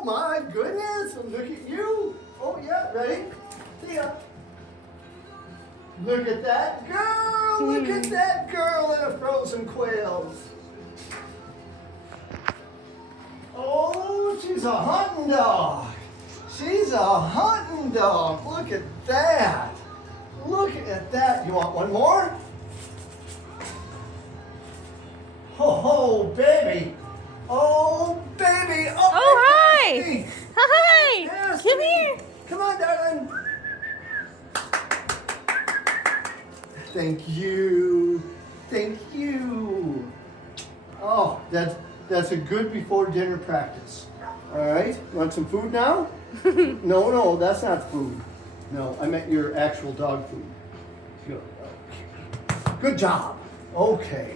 Oh my goodness, look at you. Oh yeah, ready? Thea. Look at that girl, look at that girl in a frozen quails. Oh, she's a hunting dog. She's a hunting dog. Look at that. Look at that. You want one more? Oh, baby. Oh, baby. Oh, hi. baby. Hi. Yes, Come baby. here. Come on, darling. Thank you. Thank you. Oh, that's a good before dinner practice. All right. Want some food now? No, that's not food. No, I meant your actual dog food. Good. Okay. Good job. Okay.